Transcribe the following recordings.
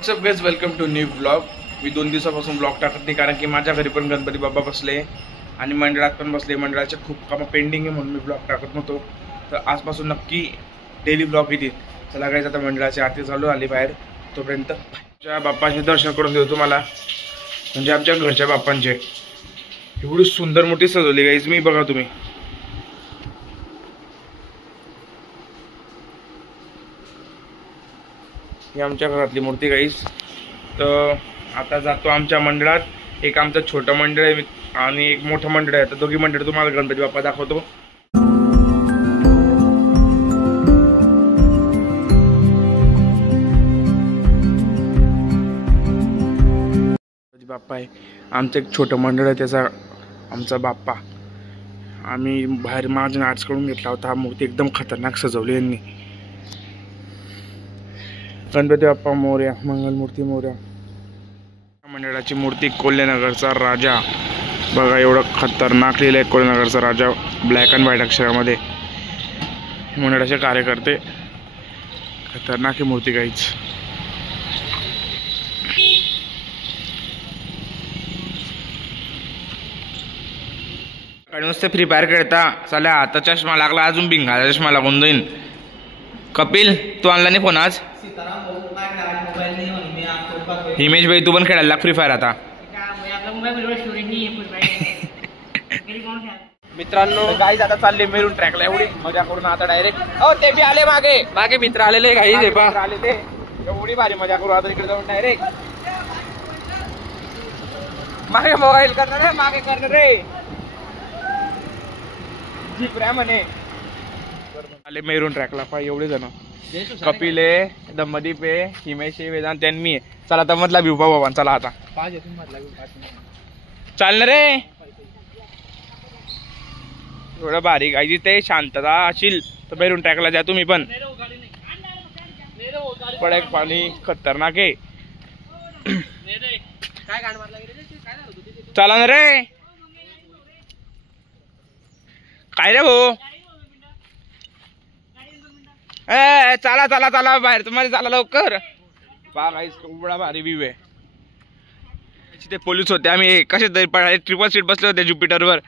WhatsApp guys, welcome to new blog. मी 2 दिवसापासून blog टाकत नाही कारण की माझ्या घरी पण गणपती बाप्पा बसले आणि मंडळात पण बसले। मंडळाचे खूप कामं पेंडिंग आहे म्हणून मी ब्लॉग टाकत नव्हतो, तर आजपासून नक्की डेली ब्लॉग येतील। चला गाइस, आता मंडळाची आरती चालू आली बाहेर, तोपर्यंत आमच्या बाप्पाचे दर्शन करून देऊ तुम्हाला। म्हणजे आमच्या घरच्या बाप्पांचे एवढी सुंदर मूर्ती सजवली गाइस, मी बघा तुम्ही। ही आमच्या घरातली मूर्ती गाइस। तर आता जातो आमच्या मंडळात। एक आमचं छोटं मंडळ आहे आणि एक मोठं मंडळ आहे, तर दोघी मंडळ तुम्हाला गणपती बाप्पा दाखवतो। गणपती बाप्पा आहे आमचं एक छोटं मंडळ आहे, त्याचा आमचा बाप्पा। आम्ही बाहेर माझ्या आर्ट्स कडून घेतला होता। हा मूर्ती एकदम खतरनाक सजवली यांनी। गणपती बाप्पा मोरया, मंगलमूर्ती मोरया। मंडळाची मूर्ती कोल्हेनगरचा राजा, बघा एवढं खतरनाक लिहिलं आहे कोल्हेनगरचा राजा, ब्लॅक अँड व्हाईट अक्षरामध्ये। मंडळाचे कार्यकर्ते, खतरनाक ही मूर्ती काहीच। नुसते फ्री फायर खेळता चला, आता चष्मा लागला, अजून भिंगाचा चष्मा लागून जाईन। कपिल, तू आणला नाही फोन आज? हिमेश भाई, तू पण खेळायला लाग फ्री फायर आता। मित्रांनो गाईज आता चालले मेरून ट्रॅकला, एवढी मजा करून आता डायरेक्ट ते बी आले मागे मागे मित्र आलेले गाईज आलेले, एवढी भारी मजा करू आता इकडे जाऊन डायरेक्ट। मागे मोबाईल करणार रे, मागे करणार रे, जीप रे म्हणे। आले मेरून ट्रॅकला पा एवढे जण, कपिल आहे, दमदीप आहे, हिमेश आहे, वेदांत आणि मी आहे। चला आता मधला व्यू पाहू बाबा, चला आता चालणार रे। एवढं बारीक आहे ते, शांतता असेल तर मेरून ट्रॅकला जा तुम्ही पण। पडक पाणी खतरनाक आहे, चला ना रे। काय रे भाऊ, चला चला चला बाहेर तुम्हाला, चला लवकर। बघा एवढा भारी व्ह्यू आहे। तिथे पोलीस होते, आम्ही कसे तरी पळाले, ट्रिपल सीट बसले होते ज्युपिटरवर।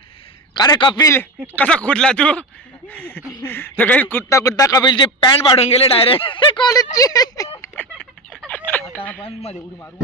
का रे कपिल, कसा कुदला तू? तर काही कुदता कुदता कपिलची पॅन्ट फाडून गेले डायरेक्ट कॉलेजची। आता आपण मध्ये उडी मारू।